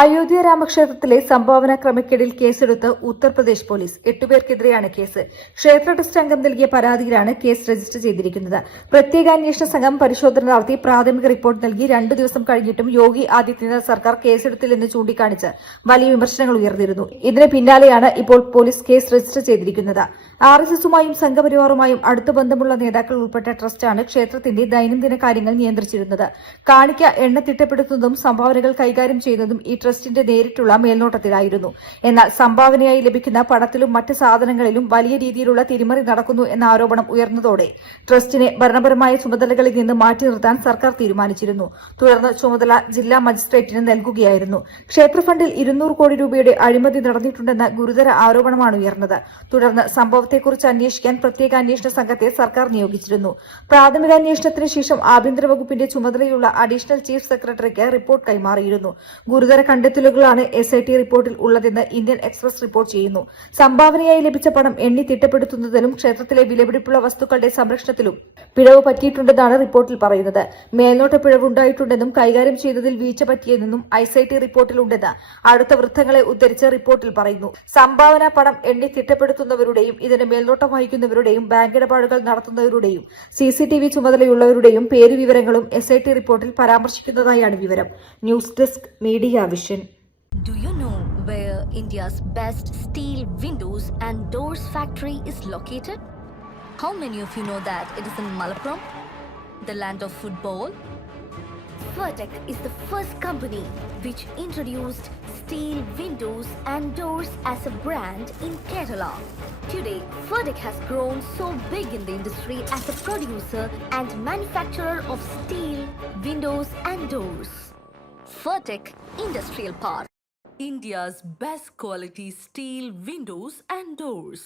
അയോധ്യ രാമക്ഷേത്രത്തിലെ സംഭാവന ക്രമക്കേടിൽ കേസെടുത്ത് Uttar Pradesh police 8 പേർക്കെതിരെയാണ് case. ക്ഷേത്ര ട്രസ്റ്റ് അംഗം നൽകിയ പരാതിയിലാണ് കേസ് രജിസ്റ്റർ ചെയ്തിരിക്കുന്നത്. പ്രത്യേക അന്വേഷണ സംഘം പരിശോധന നടത്തി പ്രാഥമിക റിപ്പോർട്ട് നൽകി 2 ദിവസം കഴിഞ്ഞിട്ടും യോഗി ആദിത്യനാഥ് സർക്കാർ കേസെടുത്തില്ലെന്ന് ചൂണ്ടിക്കാണിച്ച് വലിയ വിമർശനങ്ങൾ ഉയർന്നിരുന്നു. ഇതിന് പിന്നാലെയാണ് ഇപ്പോൾ പോലീസ് കേസ് രജിസ്റ്റർ ചെയ്തിരിക്കുന്നത്. ആർഎസ്എസുമായും സംഘപരിവാറുമായും അടുത്ത ബന്ധമുള്ള നേതാക്കൾ ഉൾപ്പെട്ട ട്രസ്റ്റാണ് ക്ഷേത്രത്തിന്റെ ദൈനംദിന കാര്യങ്ങൾ നിയന്ത്രിച്ചിരുന്നത്. കാണിക്ക എണ്ണ തിട്ടപ്പെടുത്തുന്നതും സംഭാവനകൾ കൈകാര്യം ചെയ്യുന്നതും ഈ ട്രസ്റ്റിന്റെ നേരിട്ടുള്ള മേൽനോട്ടത്തിലായിരുന്നു. എന്നാൽ സംഭാവനയായി ലഭിക്കുന്ന പണത്തിലും മറ്റ് സാധനങ്ങളിലും വലിയ രീതിയിലുള്ള തിരിമറി നടക്കുന്നു എന്ന ആരോപണം ഉയർന്നതോടെ ട്രസ്റ്റിനെ ഭരണപരമായ ചുമതലകളിൽ നിന്ന് മാറ്റി നിർത്താൻ സർക്കാർ തീരുമാനിച്ചിരുന്നു. തുടർന്ന് ചുമതല ജില്ലാ മജിസ്ട്രേറ്റിന് നൽകുകയായിരുന്നു. ക്ഷേത്ര ഫണ്ടിൽ 200 കോടി രൂപയുടെ അഴിമതി നടന്നിട്ടുണ്ടെന്ന ഗുരുതര ആരോപണമാണ് ഉയർന്നത്. തുടർന്ന് സംഭവത്തെക്കുറിച്ച് അന്വേഷിക്കാൻ പ്രത്യേക അന്വേഷണ സംഘത്തെ സർക്കാർ നിയോഗിച്ചിരുന്നു. പ്രാഥമിക അന്വേഷണത്തിന് ശേഷം ആഭ്യന്തര വകുപ്പിന്റെ ചുമതലയുള്ള അഡീഷണൽ ചീഫ് സെക്രട്ടറിക്ക് റിപ്പോർട്ട് കൈമാറിയിരുന്നു. ഗുരുതര കണ്ടെത്തലുകളാണ് എസ്ഐടി റിപ്പോർട്ടിൽ ഉള്ളതെന്ന് ഇന്ത്യൻ എക്സ്പ്രസ് റിപ്പോർട്ട് ചെയ്യുന്നു. സംഭാവനയായി ലഭിച്ച പണം എണ്ണി തിട്ടപ്പെടുത്തുന്നതിലും ക്ഷേത്രത്തിലെ വിലപിടിപ്പുള്ള വസ്തുക്കളുടെ സംരക്ഷണത്തിലും പിഴവ് പറ്റിയിട്ടുണ്ടെന്നാണ് റിപ്പോർട്ടിൽ പറയുന്നത്. മേൽനോട്ട പിഴവുണ്ടായിട്ടുണ്ടെന്നും കൈകാര്യം ചെയ്തതിൽ വീഴ്ച പറ്റിയതെന്നും എസ്ഐടി റിപ്പോർട്ടിലുണ്ടെന്ന് അടുത്ത വൃത്തങ്ങളെ ഉദ്ധരിച്ച് റിപ്പോർട്ടിൽ പറയുന്നു. സംഭാവന പണം എണ്ണി തിട്ടപ്പെടുത്തുന്നവരുടെയും ഇതിന് മേൽനോട്ടം വഹിക്കുന്നവരുടെയും ബാങ്ക് ഇടപാടുകൾ നടത്തുന്നവരുടെയും സിസിടിവി ചുമതലയുള്ളവരുടെയും പേര് വിവരങ്ങളും എസ്ഐടി റിപ്പോർട്ടിൽ പരാമർശിക്കുന്നതായാണ് വിവരം. News desk media vision. Do you know where India's best steel windows and doors factory is located? How many of you know that it is in Malappuram, the land of football? Vertec is the first company which introduced steel windows and doors as a brand in Kerala. Today, Vertec has grown so big in the industry as a producer and manufacturer of steel windows and doors. Vertec Industrial Park, India's best quality steel windows and doors.